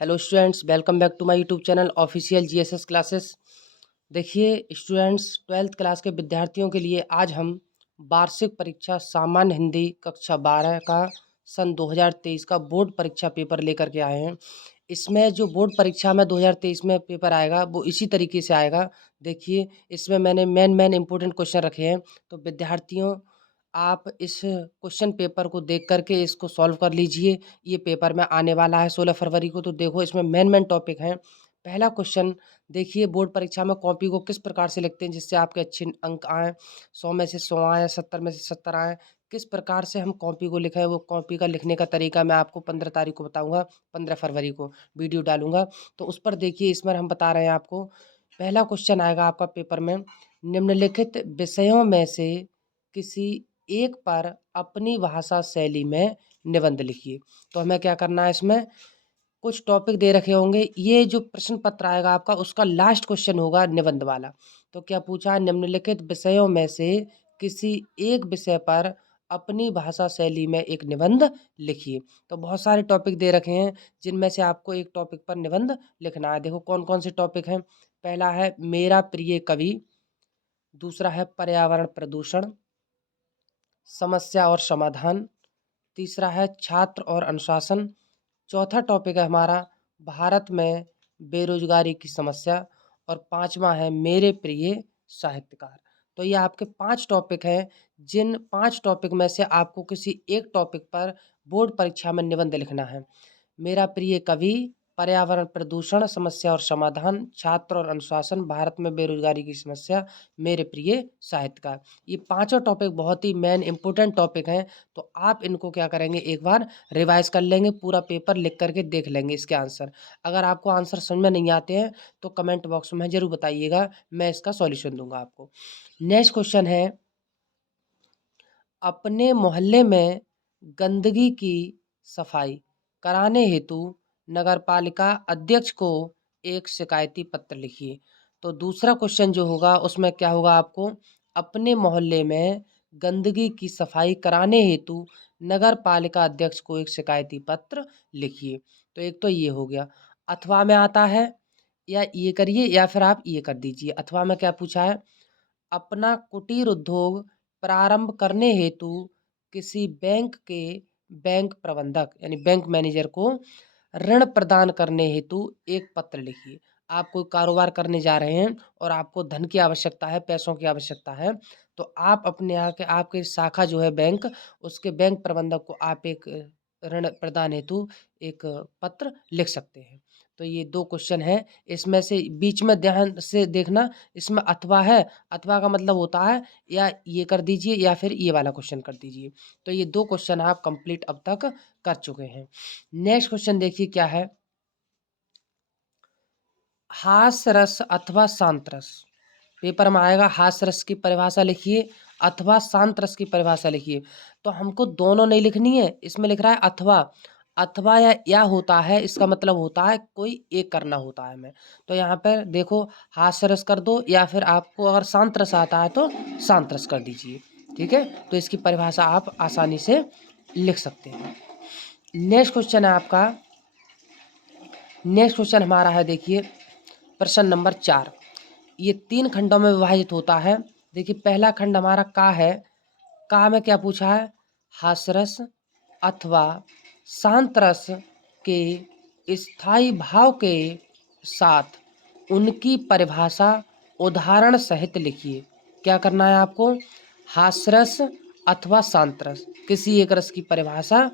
Hello students, welcome back to my YouTube channel official GSS classes. देखिए students, 12th class के विद्यार्थियों के लिए आज हम वार्षिक परीक्षा सामान्य हिंदी कक्षा 12 का सन 2023 का बोर्ड परीक्षा पेपर लेकर के आए हैं। इसमें जो बोर्ड परीक्षा में 2023 में पेपर आएगा वो इसी तरीके से आएगा। देखिए इसमें मैंने मेन इंपॉर्टेंट क्वेश्चन रखे हैं, तो विद्यार्थियों आप इस क्वेश्चन पेपर को देख करके इसको सॉल्व कर लीजिए। ये पेपर में आने वाला है 16 फरवरी को। तो देखो इसमें मेन टॉपिक हैं। पहला क्वेश्चन देखिए, बोर्ड परीक्षा में कॉपी को किस प्रकार से लिखते हैं जिससे आपके अच्छे अंक आएँ, 100 में से 100 आएँ, 70 में से 70 आएँ। किस प्रकार से हम कॉपी को लिखें, वो कॉपी का लिखने का तरीका मैं आपको 15 तारीख को बताऊँगा, 15 फरवरी को वीडियो डालूँगा। तो उस पर देखिए, इसमें हम बता रहे हैं आपको। पहला क्वेश्चन आएगा आपका पेपर में, निम्नलिखित विषयों में से किसी एक पर अपनी भाषा शैली में निबंध लिखिए। तो हमें क्या करना है, इसमें कुछ टॉपिक दे रखे होंगे। ये जो प्रश्न पत्र आएगा आपका उसका लास्ट क्वेश्चन होगा निबंध वाला। तो क्या पूछा है, निम्नलिखित विषयों में से किसी एक विषय पर अपनी भाषा शैली में एक निबंध लिखिए। तो बहुत सारे टॉपिक दे रखे हैं जिनमें से आपको एक टॉपिक पर निबंध लिखना है। देखो कौन कौन से टॉपिक हैं। पहला है मेरा प्रिय कवि, दूसरा है पर्यावरण प्रदूषण, समस्या और समाधान, तीसरा है छात्र और अनुशासन, चौथा टॉपिक है हमारा भारत में बेरोजगारी की समस्या, और पांचवा है मेरे प्रिय साहित्यकार। तो ये आपके 5 टॉपिक हैं। जिन 5 टॉपिक में से आपको किसी एक टॉपिक पर बोर्ड परीक्षा में निबंध लिखना है। मेरा प्रिय कवि, पर्यावरण प्रदूषण, समस्या और समाधान, छात्र और अनुशासन, भारत में बेरोजगारी की समस्या, मेरे प्रिय साहित्यकार। ये पांचों टॉपिक बहुत ही मेन इंपॉर्टेंट टॉपिक हैं। तो आप इनको क्या करेंगे, एक बार रिवाइज कर लेंगे, पूरा पेपर लिख करके देख लेंगे इसके आंसर। अगर आपको आंसर समझ में नहीं आते हैं तो कमेंट बॉक्स में जरूर बताइएगा, मैं इसका सॉल्यूशन दूंगा आपको। नेक्स्ट क्वेश्चन है, अपने मोहल्ले में गंदगी की सफाई कराने हेतु नगरपालिका अध्यक्ष को एक शिकायती पत्र लिखिए। तो दूसरा क्वेश्चन जो होगा उसमें क्या होगा, आपको अपने मोहल्ले में गंदगी की सफाई कराने हेतु नगरपालिका अध्यक्ष को एक शिकायती पत्र लिखिए। तो एक तो ये हो गया। अथवा में आता है, या ये करिए या फिर आप ये कर दीजिए। अथवा में क्या पूछा है, अपना कुटीर उद्योग प्रारंभ करने हेतु किसी बैंक के बैंक प्रबंधक यानी बैंक मैनेजर को ऋण प्रदान करने हेतु एक पत्र लिखिए। आप कोई कारोबार करने जा रहे हैं और आपको धन की आवश्यकता है, पैसों की आवश्यकता है, तो आप अपने यहाँ के आपके शाखा जो है बैंक, उसके बैंक प्रबंधक को आप एक ऋण प्रदान हेतु एक पत्र लिख सकते हैं। तो ये 2 क्वेश्चन हैं। इसमें से बीच में ध्यान से देखना, इसमें अथवा है, अथवा का मतलब होता है या ये कर दीजिए या फिर ये वाला क्वेश्चन कर दीजिए। तो ये 2 क्वेश्चन आप कंप्लीट अब तक कर चुके हैं। नेक्स्ट क्वेश्चन देखिए क्या है, हास्य रस अथवा शांत रस। पेपर में आएगा, हास्य रस की परिभाषा लिखिए अथवा शांत रस की परिभाषा लिखिए। तो हमको दोनों नहीं लिखनी है, इसमें लिख रहा है अथवा। अथवा या होता है, इसका मतलब होता है कोई एक करना होता है हमें। तो यहाँ पर देखो हास्य रस कर दो, या फिर आपको अगर शांत रस आता है तो शांत रस कर दीजिए। ठीक है, तो इसकी परिभाषा आप आसानी से लिख सकते हैं। नेक्स्ट क्वेश्चन है आपका, नेक्स्ट क्वेश्चन हमारा है देखिए प्रश्न नंबर 4। ये 3 खंडों में विभाजित होता है। देखिए पहला खंड हमारा का है। का में क्या पूछा है, हास्यरस अथवा शांत रस के स्थायी भाव के साथ उनकी परिभाषा उदाहरण सहित लिखिए। क्या करना है आपको, हास्यरस अथवा शांत रस, किसी एक रस की परिभाषा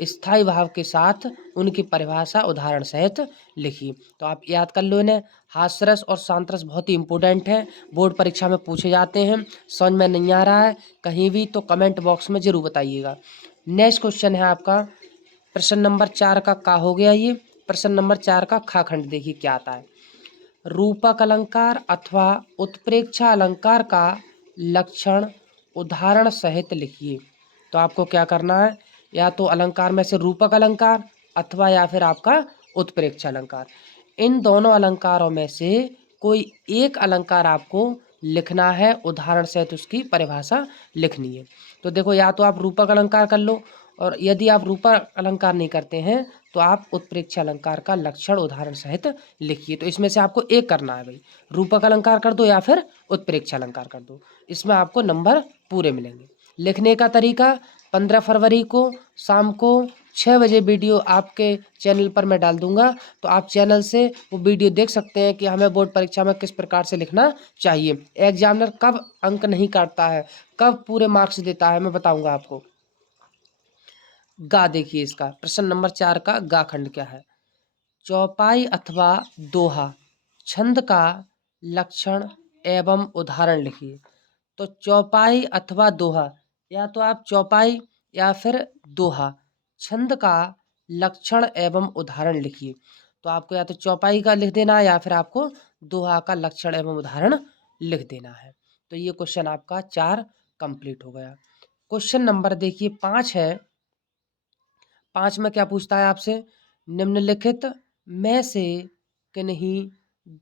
स्थायी भाव के साथ उनकी परिभाषा उदाहरण सहित लिखिए। तो आप याद कर लो इन्हें। हास्यरस और शांत रस बहुत ही इंपॉर्टेंट है, बोर्ड परीक्षा में पूछे जाते हैं। समझ में नहीं आ रहा है कहीं भी तो कमेंट बॉक्स में जरूर बताइएगा। नेक्स्ट क्वेश्चन है आपका प्रश्न नंबर 4 का हो गया ये। प्रश्न नंबर 4 का खा खंड देखिए क्या आता है, रूपक अलंकार अथवा उत्प्रेक्षा अलंकार का लक्षण उदाहरण सहित लिखिए। तो आपको क्या करना है, या तो अलंकार में से रूपक अलंकार अथवा या फिर आपका उत्प्रेक्षा अलंकार। इन दोनों अलंकारों में से कोई एक अलंकार आपको लिखना है, उदाहरण सहित उसकी परिभाषा लिखनी है। तो देखो या तो आप रूपक अलंकार कर लो, और यदि आप रूपक अलंकार नहीं करते हैं तो तो आप उत्प्रेक्षा अलंकार का लक्षण उदाहरण सहित लिखिए। तो इसमें से आपको एक करना है भाई, रूपक अलंकार कर दो या फिर उत्प्रेक्षा अलंकार कर दो, इसमें आपको नंबर पूरे मिलेंगे। लिखने का तरीका, 15 फरवरी को शाम को 6 बजे वीडियो आपके चैनल पर मैं डाल दूंगा, तो आप चैनल से वो वीडियो देख सकते हैं कि हमें बोर्ड परीक्षा में किस प्रकार से लिखना चाहिए। एग्जामिनर कब अंक नहीं काटता है, कब पूरे मार्क्स देता है, मैं बताऊंगा आपको। गा देखिए, इसका प्रश्न नंबर 4 का गा खंड क्या है। चौपाई अथवा दोहा, छंद का लक्षण एवं उदाहरण लिखिए। तो चौपाई अथवा दोहा, या तो आप चौपाई या फिर दोहा, छंद का लक्षण एवं उदाहरण लिखिए। तो आपको या तो चौपाई का लिख देना है या फिर आपको दोहा का लक्षण एवं उदाहरण लिख देना है। तो ये क्वेश्चन आपका 4 कंप्लीट हो गया। क्वेश्चन नंबर देखिए 5 है। 5 में क्या पूछता है आपसे, निम्नलिखित में से किन्हीं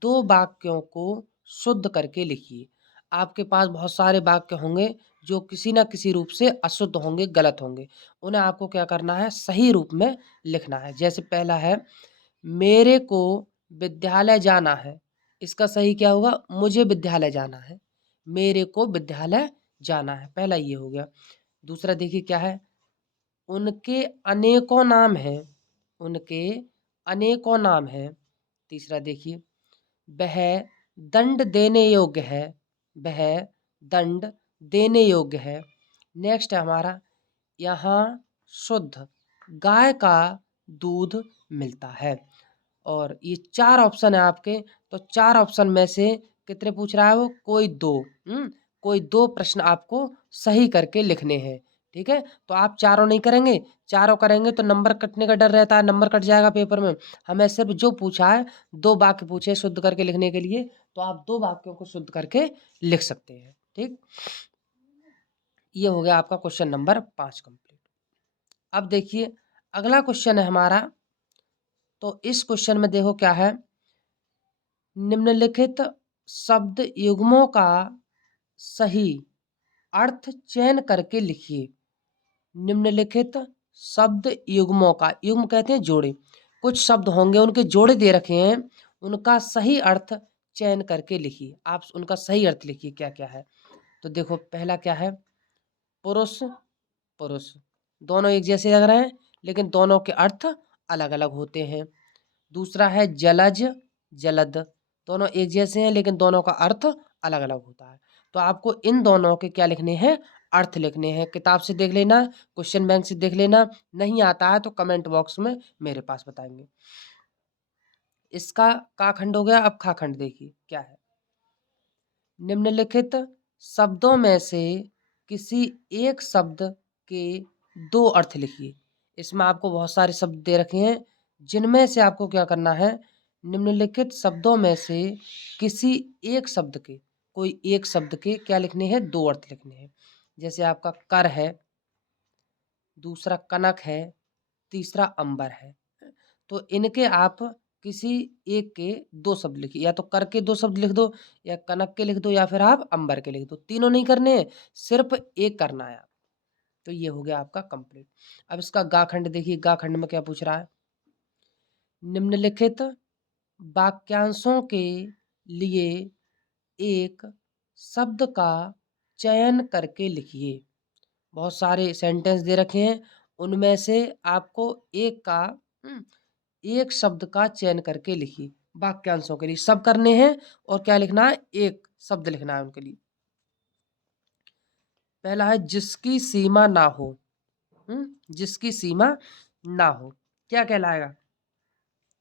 2 वाक्यों को शुद्ध करके लिखिए। आपके पास बहुत सारे वाक्य होंगे जो किसी न किसी रूप से अशुद्ध होंगे, गलत होंगे, उन्हें आपको क्या करना है, सही रूप में लिखना है। जैसे पहला है, मेरे को विद्यालय जाना है, इसका सही क्या होगा, मुझे विद्यालय जाना है, मेरे को विद्यालय जाना है, पहला ये हो गया। दूसरा देखिए क्या है, उनके अनेकों नाम हैं, उनके अनेकों नाम हैं। तीसरा देखिए, वह दंड देने योग्य है, वह दंड देने योग्य है। नेक्स्ट है हमारा, यहाँ शुद्ध गाय का दूध मिलता है। और ये 4 ऑप्शन है आपके, तो 4 ऑप्शन में से कितने पूछ रहा है वो, कोई 2। कोई 2 प्रश्न आपको सही करके लिखने हैं, ठीक है। तो आप चारों नहीं करेंगे, चारों करेंगे तो नंबर कटने का डर रहता है, नंबर कट जाएगा पेपर में। हमें सिर्फ जो पूछा है, 2 वाक्य पूछे शुद्ध करके लिखने के लिए, तो आप 2 वाक्यों को शुद्ध करके लिख सकते हैं, ठीक। ये हो गया आपका क्वेश्चन नंबर 5 कंप्लीट। अब देखिए अगला क्वेश्चन है हमारा। तो इस क्वेश्चन में देखो क्या है, निम्नलिखित शब्द युग्मों का सही अर्थ चयन करके लिखिए। निम्नलिखित शब्द युग्मों का, युग्म कहते हैं जोड़े, कुछ शब्द होंगे उनके जोड़े दे रखे हैं, उनका सही अर्थ चयन करके लिखिए। आप उनका सही अर्थ लिखिए क्या क्या है। तो देखो पहला क्या है, पुरुष पुरुष, दोनों एक जैसे लग रहे हैं लेकिन दोनों के अर्थ अलग अलग होते हैं। दूसरा है जलज जलद, दोनों एक जैसे हैं लेकिन दोनों का अर्थ अलग अलग होता है। तो आपको इन दोनों के क्या लिखने हैं, अर्थ लिखने हैं। किताब से देख लेना, क्वेश्चन बैंक से देख लेना, नहीं आता है तो कमेंट बॉक्स में मेरे पास बताएंगे। इसका का खंड हो गया। अब खा खंड देखिए क्या है, निम्नलिखित शब्दों में से किसी एक शब्द के 2 अर्थ लिखिए। इसमें आपको बहुत सारे शब्द दे रखे हैं, जिनमें से आपको क्या करना है, निम्नलिखित शब्दों में से किसी एक शब्द के, कोई एक शब्द के क्या लिखने हैं, 2 अर्थ लिखने हैं। जैसे आपका कर है, दूसरा कनक है, तीसरा अंबर है। तो इनके आप किसी एक के 2 शब्द लिखिए, या तो कर के 2 शब्द लिख दो, या कनक के लिख दो, या फिर आप अंबर के लिख दो। तीनों नहीं करने हैं, सिर्फ एक करना है। तो ये हो गया आपका कंप्लीट। अब इसका गा खंड देखिए, गा खंड में क्या पूछ रहा है, निम्नलिखित वाक्यांशों के लिए एक शब्द का चयन करके लिखिए। बहुत सारे सेंटेंस दे रखे हैं, उनमें से आपको एक का एक शब्द का चयन करके लिखिए। वाक्यांशों के लिए सब करने हैं और क्या लिखना है, एक शब्द लिखना है उनके लिए। पहला है जिसकी सीमा ना हो, जिसकी सीमा ना हो क्या कहलाएगा।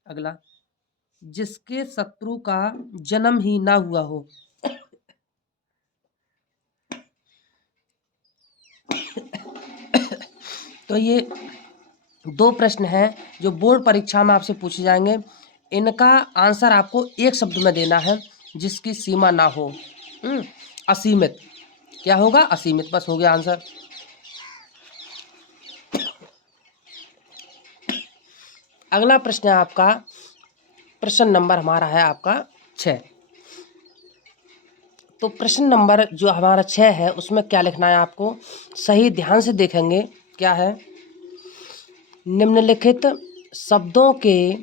अगला, जिसके शत्रु का जन्म ही ना हुआ हो। तो ये 2 प्रश्न हैं जो बोर्ड परीक्षा में आपसे पूछे जाएंगे। इनका आंसर आपको एक शब्द में देना है, जिसकी सीमा ना हो। असीमित, क्या होगा, असीमित, बस हो गया आंसर। अगला प्रश्न है आपका, प्रश्न नंबर हमारा है आपका 6। तो प्रश्न नंबर जो हमारा 6 है उसमें क्या लिखना है आपको, सही ध्यान से देखेंगे क्या है, निम्नलिखित शब्दों के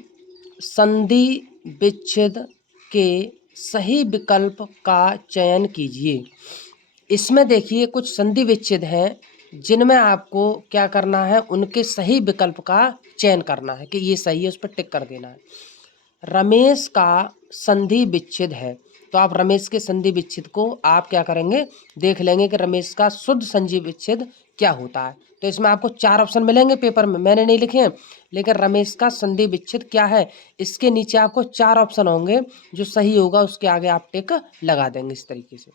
संधि विच्छेद के सही विकल्प का चयन कीजिए। इसमें देखिए कुछ संधि विच्छेद हैं जिनमें आपको क्या करना है, उनके सही विकल्प का चयन करना है कि ये सही है, उस पर टिक कर देना है। रमेश का संधि विच्छेद है, तो आप रमेश के संधि विच्छेद को आप क्या करेंगे, देख लेंगे कि रमेश का शुद्ध संधि विच्छेद क्या होता है। तो इसमें आपको 4 ऑप्शन मिलेंगे पेपर में, मैंने नहीं लिखे हैं, लेकिन रमेश का संधि विच्छेद क्या है, इसके नीचे आपको 4 ऑप्शन होंगे, जो सही होगा उसके आगे आप टिक लगा देंगे इस तरीके से।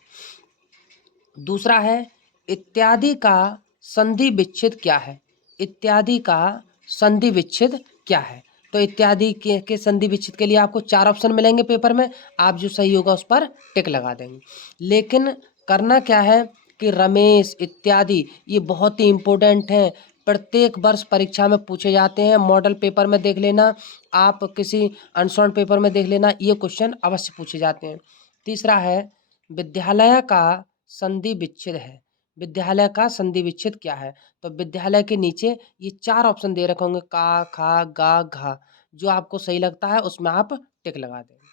दूसरा है इत्यादि का संधि विच्छेद क्या है। इत्यादि का संधि विच्छेद क्या है, तो इत्यादि के संधि विच्छेद के लिए आपको 4 ऑप्शन मिलेंगे पेपर में, आप जो सही होगा उस पर टिक लगा देंगे। लेकिन करना क्या है कि रमेश इत्यादि ये बहुत ही इम्पोर्टेंट है, प्रत्येक वर्ष परीक्षा में पूछे जाते हैं। मॉडल पेपर में देख लेना, आप किसी अनसॉल्व पेपर में देख लेना, ये क्वेश्चन अवश्य पूछे जाते हैं। तीसरा है विद्यालय का संधि विच्छेद है। विद्यालय का संधि विच्छेद क्या है, तो विद्यालय के नीचे ये 4 ऑप्शन दे रखे होंगे, का, खा, गा, घा, जो आपको सही लगता है उसमें आप टिक लगा देंगे।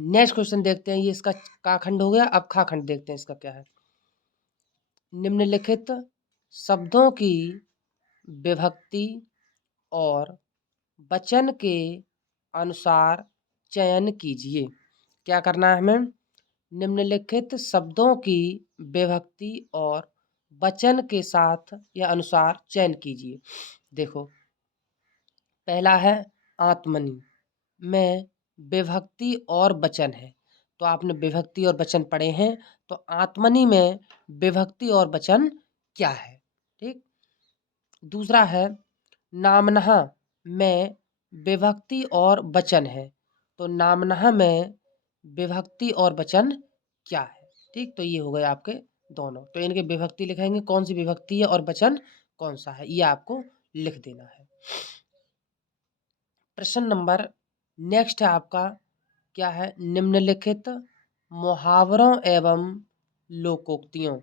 नेक्स्ट क्वेश्चन देखते हैं, ये इसका का खंड हो गया, अब खा खंड देखते हैं इसका क्या है। निम्नलिखित शब्दों की विभक्ति और वचन के अनुसार चयन कीजिए। क्या करना है हमें, निम्नलिखित शब्दों की विभक्ति और वचन के साथ या अनुसार चयन कीजिए। देखो पहला है आत्मनि में विभक्ति और वचन है, तो आपने विभक्ति और वचन पढ़े हैं, तो आत्मनि में विभक्ति और वचन क्या है। ठीक। दूसरा है नामनः में विभक्ति और वचन है, तो नामनः में विभक्ति और वचन क्या है। ठीक, तो ये हो गए आपके दोनों, तो इनके विभक्ति लिखेंगे, कौन सी विभक्ति है और वचन कौन सा है, ये आपको लिख देना है। प्रश्न नंबर नेक्स्ट है आपका क्या है, निम्नलिखित मुहावरों एवं लोकोक्तियों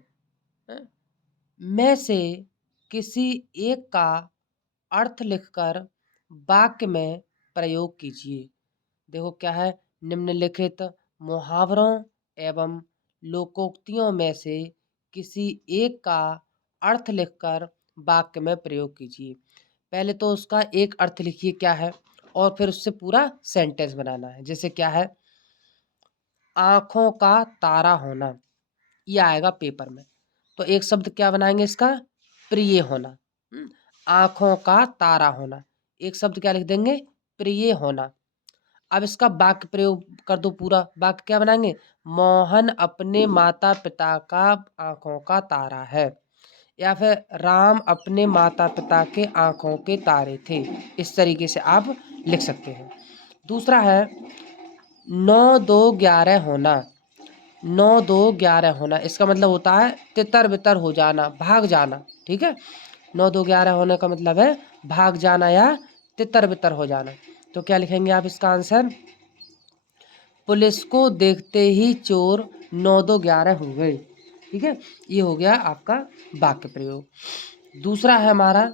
में से किसी एक का अर्थ लिखकर वाक्य में प्रयोग कीजिए। देखो क्या है, निम्नलिखित मुहावरों एवं लोकोक्तियों में से किसी एक का अर्थ लिखकर वाक्य में प्रयोग कीजिए। पहले तो उसका एक अर्थ लिखिए क्या है, और फिर उससे पूरा सेंटेंस बनाना है। जैसे क्या है, आँखों का तारा होना, ये आएगा पेपर में, तो एक शब्द क्या बनाएंगे इसका, प्रिय होना। आँखों का तारा होना, एक शब्द क्या लिख देंगे, प्रिय होना। अब इसका वाक्य प्रयोग कर दो, पूरा वाक्य क्या बनाएंगे, मोहन अपने माता पिता का आँखों का तारा है, या फिर राम अपने माता पिता के आँखों के तारे थे। इस तरीके से आप लिख सकते हैं। दूसरा है 9-2-11 होना। 9-2-11 होना, इसका मतलब होता है तितर बितर हो जाना, भाग जाना। ठीक है, 9-2-11 होने का मतलब है भाग जाना या तितर बितर हो जाना। तो क्या लिखेंगे आप इसका आंसर, पुलिस को देखते ही चोर 9-2-11 हो गए। ठीक है, ये हो गया आपका वाक्य प्रयोग। दूसरा है हमारा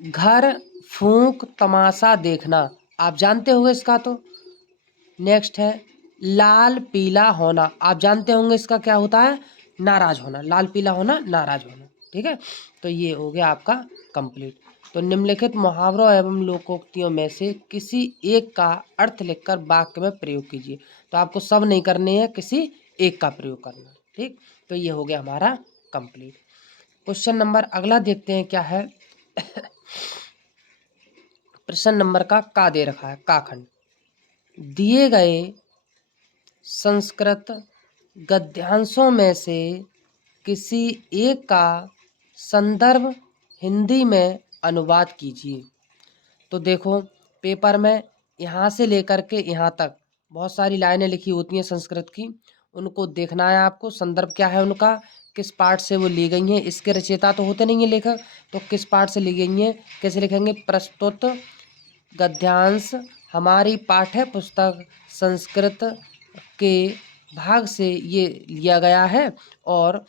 घर फूंक तमाशा देखना, आप जानते होंगे इसका। तो नेक्स्ट है लाल पीला होना, आप जानते होंगे इसका क्या होता है, नाराज होना। लाल पीला होना, नाराज होना। ठीक है, तो ये हो गया आपका कंप्लीट। तो निम्नलिखित मुहावरों एवं लोकोक्तियों में से किसी एक का अर्थ लिखकर वाक्य में प्रयोग कीजिए। तो आपको सब नहीं करने हैं, किसी एक का प्रयोग करना। ठीक, तो ये हो गया हमारा कंप्लीट। क्वेश्चन नंबर अगला देखते हैं क्या है। प्रश्न नंबर का दे रखा है, का खंड। दिए गए संस्कृत गद्यांशों में से किसी एक का संदर्भ हिंदी में अनुवाद कीजिए। तो देखो पेपर में यहाँ से लेकर के यहाँ तक बहुत सारी लाइनें लिखी होती हैं संस्कृत की, उनको देखना है आपको, संदर्भ क्या है उनका, किस पार्ट से वो ली गई हैं। इसके रचयिता तो होते नहीं है लेखक, तो किस पार्ट से ली गई हैं, कैसे लिखेंगे, प्रस्तुत गद्यांश हमारी पाठ्य पुस्तक संस्कृत के भाग से ये लिया गया है, और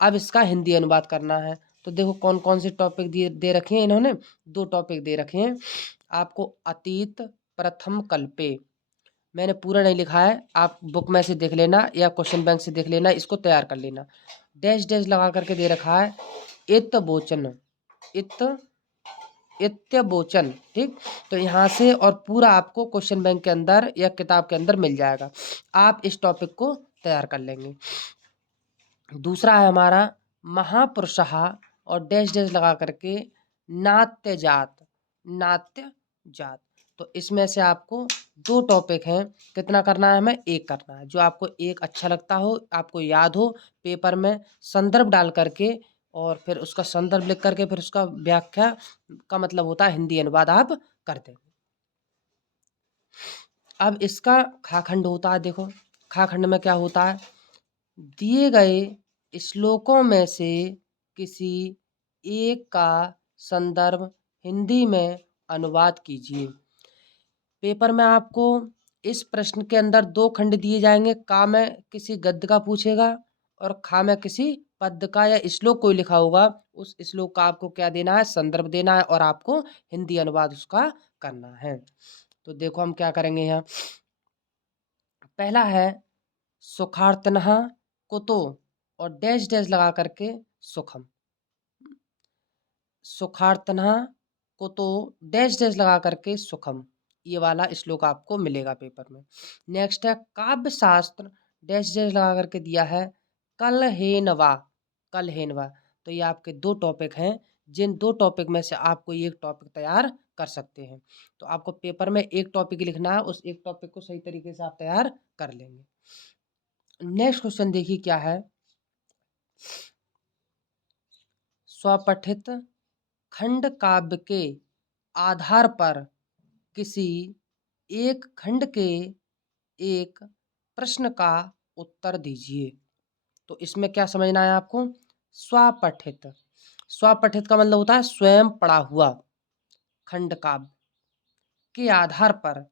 अब इसका हिंदी अनुवाद करना है। तो देखो कौन कौन से टॉपिक दे रखे हैं इन्होंने। 2 टॉपिक दे रखे हैं आपको। अतीत प्रथम कल्पे, मैंने पूरा नहीं लिखा है, आप बुक में से देख लेना या क्वेश्चन बैंक से देख लेना, इसको तैयार कर लेना। डैश डैश लगा करके दे रखा है इत बोचन, इत इत्यबोचन। ठीक, तो यहाँ से और पूरा आपको क्वेश्चन बैंक के अंदर या किताब के अंदर मिल जाएगा। आप इस टॉपिक को तैयार कर लेंगे। दूसरा है हमारा महापुरुषः और डैश डैश लगा करके नाट्य जात, नाट्य जात। तो इसमें से आपको 2 टॉपिक हैं, कितना करना है हमें, 1 करना है। जो आपको एक अच्छा लगता हो, आपको याद हो, पेपर में संदर्भ डाल करके और फिर उसका संदर्भ लिख करके फिर उसका व्याख्या का मतलब होता है हिंदी अनुवाद आप कर देंगे। अब इसका खाखंड होता है, देखो खाखंड में क्या होता है, दिए गए श्लोकों में से किसी एक का संदर्भ हिंदी में अनुवाद कीजिए। पेपर में आपको इस प्रश्न के अंदर 2 खंड दिए जाएंगे, का में किसी गद्य का पूछेगा और खा में किसी पद्य का या श्लोक कोई लिखा होगा, उस श्लोक का आपको क्या देना है, संदर्भ देना है और आपको हिंदी अनुवाद उसका करना है। तो देखो हम क्या करेंगे यहाँ। पहला है सुखार्तनः कुतो और डैश डैश लगा करके सुखम, सुखार्तनः कुतो डैश डैश लगा करके सुखम, ये वाला श्लोक आपको मिलेगा पेपर में। नेक्स्ट है काव्य शास्त्र, डैश डैश लगा करके दिया है कलहेनवा, कलहेनवा। तो ये आपके 2 टॉपिक हैं, जिन 2 टॉपिक में से आपको एक टॉपिक तैयार कर सकते हैं। तो आपको पेपर में एक टॉपिक लिखना है, उस एक टॉपिक को सही तरीके से आप तैयार कर लेंगे। नेक्स्ट क्वेश्चन देखिए क्या है, स्वपठित खंड काव्य के आधार पर किसी एक खंड के एक प्रश्न का उत्तर दीजिए। तो इसमें क्या समझना है आपको, स्वपठित, स्वपठित का मतलब होता है स्वयं पढ़ा हुआ, खंड काव्य के आधार पर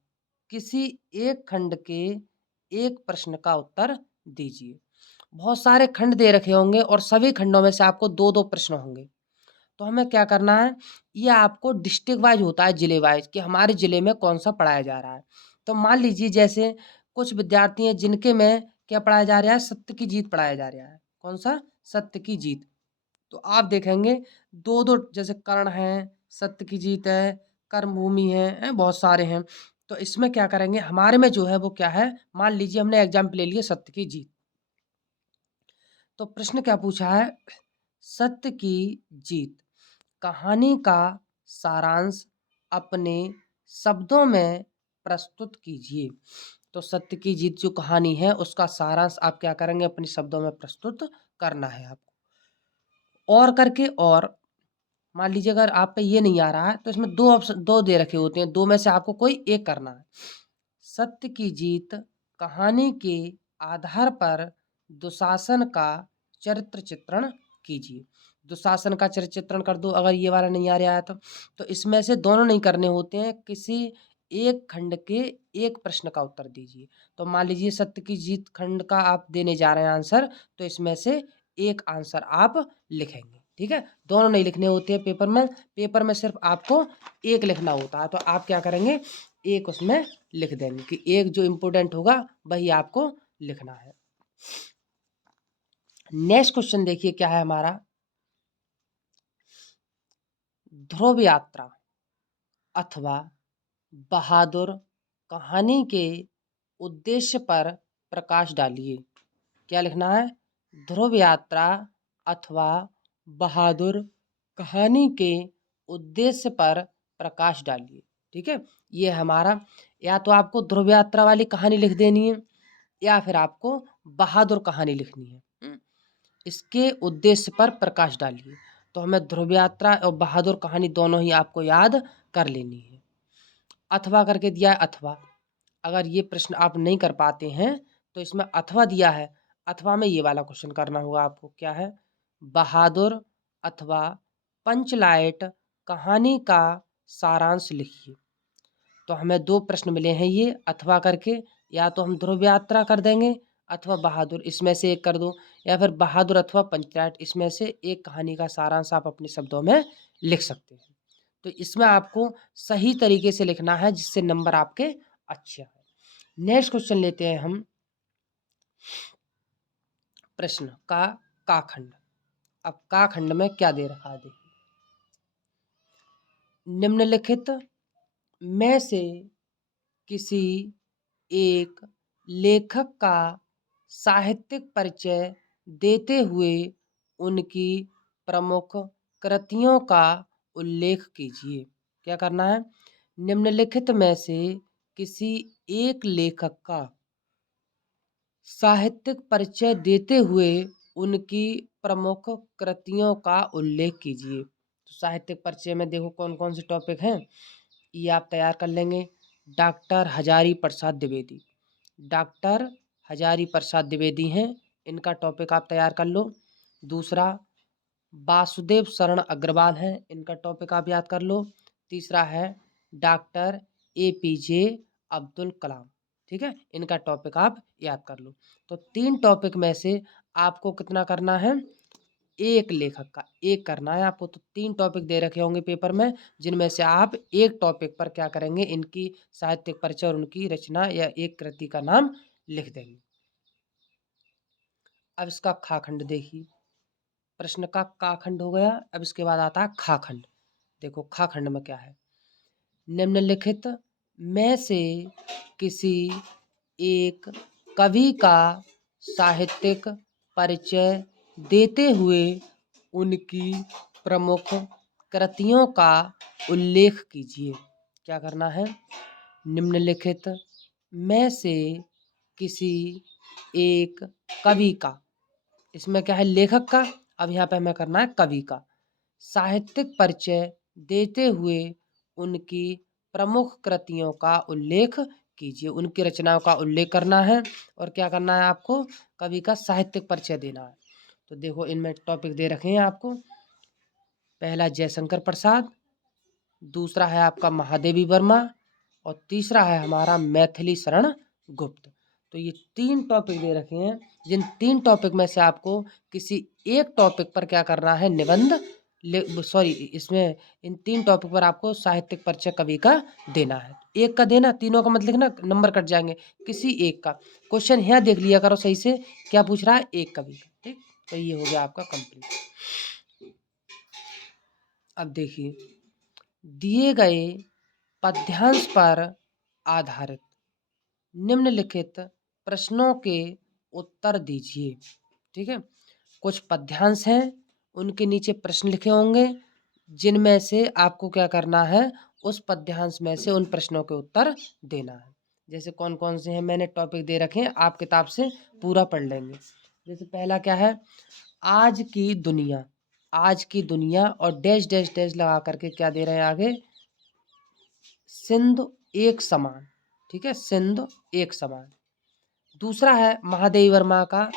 किसी एक खंड के एक प्रश्न का उत्तर दीजिए। बहुत सारे खंड दे रखे होंगे और सभी खंडों में से आपको 2-2 प्रश्न होंगे। तो हमें क्या करना है, ये आपको डिस्ट्रिक्ट वाइज होता है, जिले वाइज, कि हमारे जिले में कौन सा पढ़ाया जा रहा है। तो मान लीजिए जैसे कुछ विद्यार्थी हैं जिनके में क्या पढ़ाया जा रहा है, सत्य की जीत पढ़ाया जा रहा है। कौन सा, सत्य की जीत। तो आप देखेंगे 2-2 जैसे कर्ण है, सत्य की जीत है, कर्मभूमि है, बहुत सारे हैं। तो इसमें क्या करेंगे, हमारे में जो है वो क्या है, मान लीजिए हमने एग्जाम्पल ले लिया सत्य की जीत। तो प्रश्न क्या पूछा है, सत्य की जीत कहानी का सारांश अपने शब्दों में प्रस्तुत कीजिए। तो सत्य की जीत जो कहानी है उसका सारांश आप क्या करेंगे, अपने शब्दों में प्रस्तुत करना है आपको। और करके और मान लीजिए अगर आप पे ये नहीं आ रहा है तो इसमें 2 ऑप्शन 2 दे रखे होते हैं, 2 में से आपको कोई एक करना है। सत्य की जीत कहानी के आधार पर दुशासन का चरित्र चित्रण कीजिए। दुशासन का चरित्र चित्रण कर दो अगर ये वाला नहीं आ रहा है तो इसमें से दोनों नहीं करने होते हैं, किसी एक खंड के एक प्रश्न का उत्तर दीजिए। तो मान लीजिए सत्य की जीत खंड का आप देने जा रहे हैं आंसर, तो इसमें से एक आंसर आप लिखेंगे। ठीक है, दोनों नहीं लिखने होते हैं पेपर में, पेपर में सिर्फ आपको एक लिखना होता है। तो आप क्या करेंगे, एक उसमें लिख देंगे कि एक जो इम्पोर्टेंट होगा वही आपको लिखना है। नेक्स्ट क्वेश्चन देखिए क्या है हमारा, ध्रुव यात्रा अथवा बहादुर कहानी के उद्देश्य पर प्रकाश डालिए। क्या लिखना है, ध्रुव यात्रा अथवा बहादुर कहानी के उद्देश्य पर प्रकाश डालिए। ठीक है, ये हमारा, या तो आपको ध्रुव यात्रा वाली कहानी लिख देनी है या फिर आपको बहादुर कहानी लिखनी है। इसके उद्देश्य पर प्रकाश डालिए। तो हमें ध्रुव यात्रा और बहादुर कहानी दोनों ही आपको याद कर लेनी है। अथवा करके दिया है, अथवा अगर ये प्रश्न आप नहीं कर पाते हैं तो इसमें अथवा दिया है, अथवा में ये वाला क्वेश्चन करना होगा आपको। क्या है, बहादुर अथवा पंचलाइट कहानी का सारांश लिखिए। तो हमें 2 प्रश्न मिले हैं ये अथवा करके, या तो हम ध्रुव यात्रा कर देंगे अथवा बहादुर, इसमें से एक कर दो, या फिर बहादुर अथवा पंचायत, इसमें से एक कहानी का सारांश आप अपने शब्दों में लिख सकते हैं। तो इसमें आपको सही तरीके से लिखना है जिससे नंबर आपके अच्छे आए। नेक्स्ट क्वेश्चन लेते हैं हम प्रश्न का खंड। अब का खंड में क्या दे रखा है देखिए, निम्नलिखित में से किसी एक लेखक का साहित्यिक परिचय देते हुए उनकी प्रमुख कृतियों का उल्लेख कीजिए। क्या करना है, निम्नलिखित में से किसी एक लेखक का साहित्यिक परिचय देते हुए उनकी प्रमुख कृतियों का उल्लेख कीजिए। तो साहित्यिक परिचय में देखो कौन कौन से टॉपिक हैं, ये आप तैयार कर लेंगे। डॉक्टर हजारी प्रसाद द्विवेदी, डॉक्टर हजारी प्रसाद द्विवेदी हैं, इनका टॉपिक आप तैयार कर लो। दूसरा, वासुदेव शरण अग्रवाल हैं, इनका टॉपिक आप याद कर लो। तीसरा है डॉक्टर APJ अब्दुल कलाम, ठीक है, इनका टॉपिक आप याद कर लो। तो 3 टॉपिक में से आपको कितना करना है, एक लेखक का एक करना है आपको। तो 3 टॉपिक दे रखे होंगे पेपर में, जिनमें से आप एक टॉपिक पर क्या करेंगे, इनकी साहित्यिक परिचय और उनकी रचना या एक कृति का नाम लिख देंगे। अब इसका खा खंड देखिए, प्रश्न का का खंड हो गया, अब इसके बाद आता है खा खंड। देखो खा खंड में क्या है, निम्नलिखित में से किसी एक कवि का साहित्यिक परिचय देते हुए उनकी प्रमुख कृतियों का उल्लेख कीजिए। क्या करना है, निम्नलिखित में से किसी एक कवि का, इसमें क्या है लेखक का, अब यहाँ पे हमें करना है कवि का साहित्यिक परिचय देते हुए उनकी प्रमुख कृतियों का उल्लेख कीजिए। उनकी रचनाओं का उल्लेख करना है और क्या करना है आपको, कवि का साहित्यिक परिचय देना है। तो देखो इनमें टॉपिक दे रखे हैं आपको, पहला जयशंकर प्रसाद, दूसरा है आपका महादेवी वर्मा, और तीसरा है हमारा मैथिली शरण गुप्त। तो ये 3 टॉपिक दे रखे हैं, जिन 3 टॉपिक में से आपको किसी एक टॉपिक पर क्या करना है, निबंध सॉरी इसमें इन 3 टॉपिक पर आपको साहित्यिक परिचय कवि का देना है। एक का देना, तीनों का मत लिखना, नंबर कट जाएंगे। किसी एक का क्वेश्चन यहाँ देख लिया करो सही से, क्या पूछ रहा है, एक कवि का, ठीक। तो ये हो गया आपका कंप्लीट। अब देखिए, दिए गए पद्यांश पर आधारित निम्नलिखित प्रश्नों के उत्तर दीजिए। ठीक है, कुछ पद्यांश हैं, उनके नीचे प्रश्न लिखे होंगे, जिनमें से आपको क्या करना है, उस पद्यांश में से उन प्रश्नों के उत्तर देना है। जैसे कौन कौन से हैं, मैंने टॉपिक दे रखे हैं, आप किताब से पूरा पढ़ लेंगे। जैसे पहला क्या है, आज की दुनिया, आज की दुनिया और डैश डैश डैश लगा करके क्या दे रहे हैं आगे, सिंधु एक समान, ठीक है, सिंधु एक समान। दूसरा है महादेवी वर्मा का,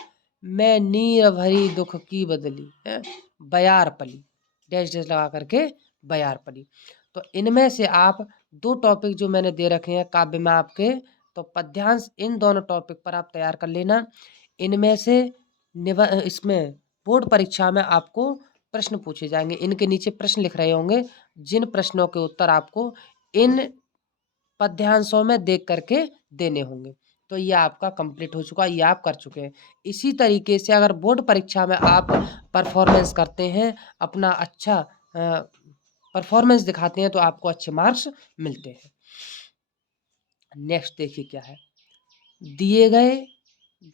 मैं नीर भरी दुख की बदली है बयार पली, डैश डैश लगा करके बयार पली। तो इनमें से आप 2 टॉपिक जो मैंने दे रखे हैं काव्य में आपके, तो पद्यांश इन दोनों टॉपिक पर आप तैयार कर लेना। इनमें से इसमें बोर्ड परीक्षा में आपको प्रश्न पूछे जाएंगे, इनके नीचे प्रश्न लिख रहे होंगे, जिन प्रश्नों के उत्तर आपको इन पद्यांशों में देख करके देने होंगे। तो ये आपका कंप्लीट हो चुका, ये आप कर चुके हैं। इसी तरीके से अगर बोर्ड परीक्षा में आप परफॉर्मेंस करते हैं, अपना अच्छा परफॉर्मेंस दिखाते हैं, तो आपको अच्छे मार्क्स मिलते हैं। नेक्स्ट देखिए क्या है, दिए गए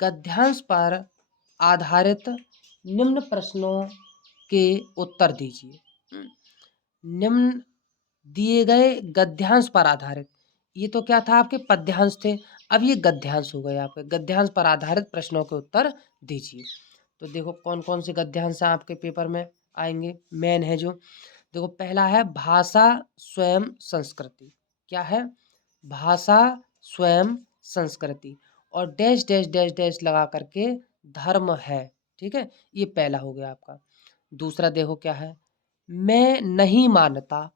गद्यांश पर आधारित निम्न प्रश्नों के उत्तर दीजिए। निम्न दिए गए गद्यांश पर आधारित, ये तो क्या था आपके पद्यांश थे, अब ये गद्यांश हो गए आपके, गद्यांश पर आधारित प्रश्नों के उत्तर दीजिए। तो देखो कौन कौन से गद्यांश हैं आपके पेपर में आएंगे, मेन है जो, देखो पहला है भाषा स्वयं संस्कृति, क्या है, भाषा स्वयं संस्कृति, और डैश डैश डैश डैश लगा करके धर्म है, ठीक है, ये पहला हो गया आपका। दूसरा देखो क्या है, मैं नहीं मानता,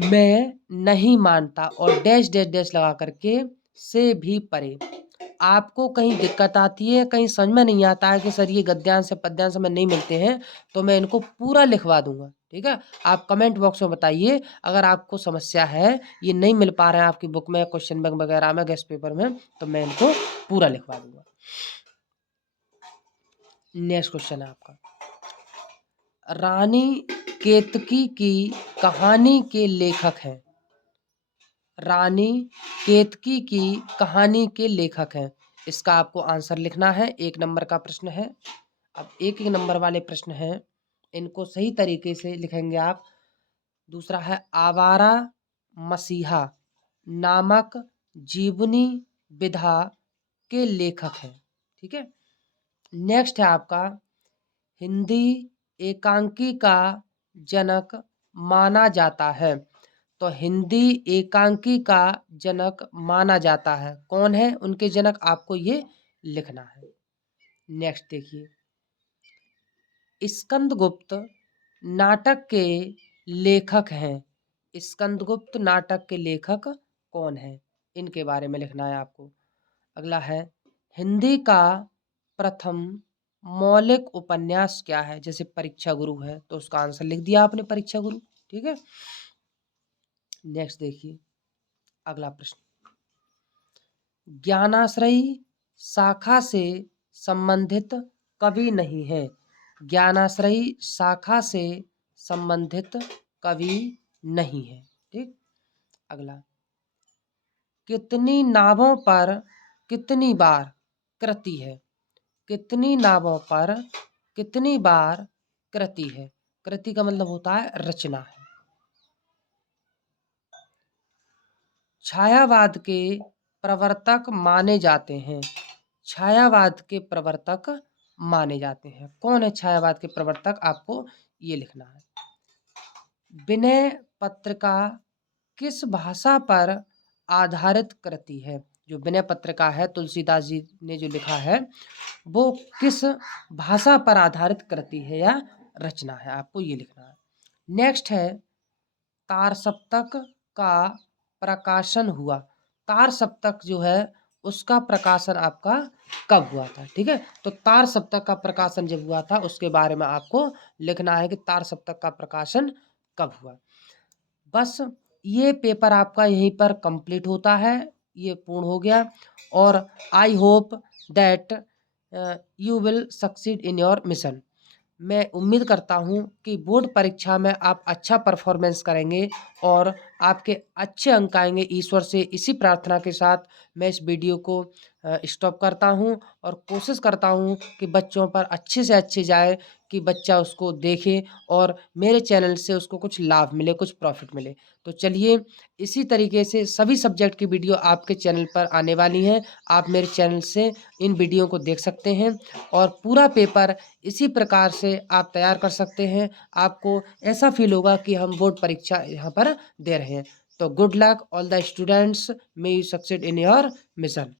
मैं नहीं मानता और डैश डैश डैश लगा करके से भी परे, आपको कहीं दिक्कत आती है, कहीं समझ में नहीं आता है कि सर ये गद्यांश से पद्यांश में नहीं मिलते हैं, तो मैं इनको पूरा लिखवा दूंगा। ठीक है, आप कमेंट बॉक्स में बताइए अगर आपको समस्या है, ये नहीं मिल पा रहे हैं आपकी बुक में, क्वेश्चन बैंक वगैरह में, गेस्ट पेपर में, तो मैं इनको पूरा लिखवा दूंगा। नेक्स्ट क्वेश्चन है आपका, रानी केतकी की कहानी के लेखक हैं। रानी केतकी की कहानी के लेखक हैं। इसका आपको आंसर लिखना है। 1 नंबर का प्रश्न है। अब 1-1 नंबर वाले प्रश्न हैं, इनको सही तरीके से लिखेंगे आप। दूसरा है, आवारा मसीहा नामक जीवनी विधा के लेखक हैं। ठीक है। नेक्स्ट है आपका, हिंदी एकांकी का जनक माना जाता है। तो हिंदी एकांकी का जनक माना जाता है, कौन है उनके जनक, आपको ये लिखना है। नेक्स्ट देखिए, स्कंदगुप्त नाटक के लेखक हैं। स्कंदगुप्त नाटक के लेखक कौन है, इनके बारे में लिखना है आपको। अगला है, हिंदी का प्रथम मौलिक उपन्यास क्या है। जैसे परीक्षा गुरु है तो उसका आंसर लिख दिया आपने, परीक्षा गुरु। ठीक है। नेक्स्ट देखिए अगला प्रश्न, ज्ञानाश्रयी शाखा से संबंधित कवि नहीं है। ज्ञानाश्रयी शाखा से संबंधित कवि नहीं है। ठीक। अगला, कितनी नावों पर कितनी बार कृति है। कितनी नावों पर कितनी बार कृति है। कृति का मतलब होता है रचना है। छायावाद के प्रवर्तक माने जाते हैं। छायावाद के प्रवर्तक माने जाते हैं, कौन है छायावाद के प्रवर्तक, आपको ये लिखना है। विनय पत्रिका किस भाषा पर आधारित कृति है। जो विनय पत्रिका है, तुलसीदास जी ने जो लिखा है, वो किस भाषा पर आधारित कृति है या रचना है, आपको ये लिखना है। नेक्स्ट है, तार सप्तक का प्रकाशन हुआ। तार सप्तक जो है उसका प्रकाशन आपका कब हुआ था। ठीक है, तो तार सप्तक का प्रकाशन जब हुआ था उसके बारे में आपको लिखना है कि तार सप्तक का प्रकाशन कब हुआ। बस ये पेपर आपका यहीं पर कंप्लीट होता है, ये पूर्ण हो गया। और I hope that you will succeed in your mission. मैं उम्मीद करता हूँ कि बोर्ड परीक्षा में आप अच्छा परफॉर्मेंस करेंगे और आपके अच्छे अंक आएंगे। ईश्वर से इसी प्रार्थना के साथ मैं इस वीडियो को स्टॉप करता हूँ और कोशिश करता हूँ कि बच्चों पर अच्छे से अच्छे जाए, कि बच्चा उसको देखे और मेरे चैनल से उसको कुछ लाभ मिले, कुछ प्रॉफिट मिले। तो चलिए, इसी तरीके से सभी सब्जेक्ट की वीडियो आपके चैनल पर आने वाली हैं। आप मेरे चैनल से इन वीडियो को देख सकते हैं और पूरा पेपर इसी प्रकार से आप तैयार कर सकते हैं। आपको ऐसा फील होगा कि हम बोर्ड परीक्षा यहाँ पर दे रहे हैं। तो good luck all the students, may you succeed in your mission.